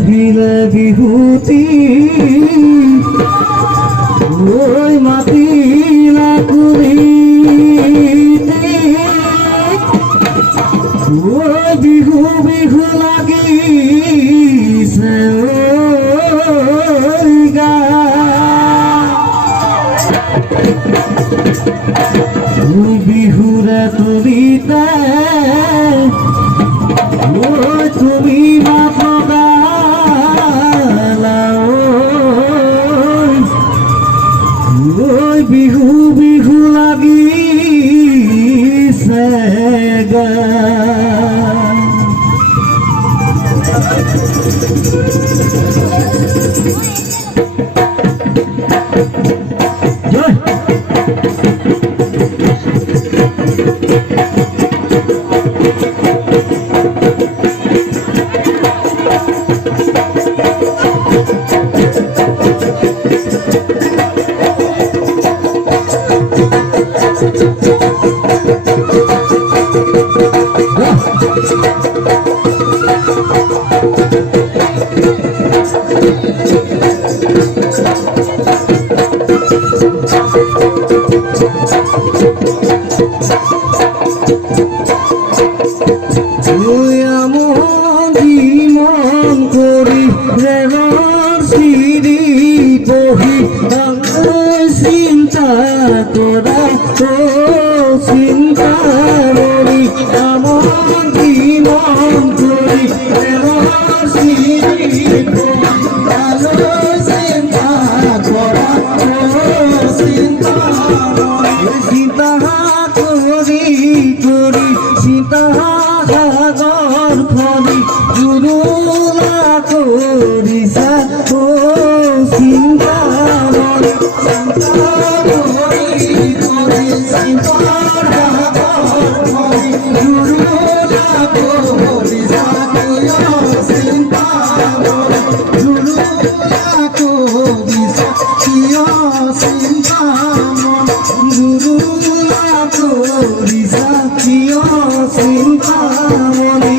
আহিলে বিহুতি ওই মাতিলা কুলি ওই বিহু বিহু লাগিছে ওই গা ওই বিহুরে তুলিতে ওই তুমি মাথা ওই বিহু বিহু লাগিছে গা মন করি রেবার সিঁড়ি বহি চিন্তা করা তো চিন্তা করি মন করি রেবার সিঁড়ি চিন্তা করা চিন্তা চিন্তা করি করি চিন্তা সাগর খনি জুরুলা করিছা ও চিন্তা মনি চিন্তা করি করি চিন্তা সাগর খনি জুরুলা করিছা চিন্তা মনি জুরুলা করিছা চিন্তা মনি জুরুলা করিছা চিন্তা মনি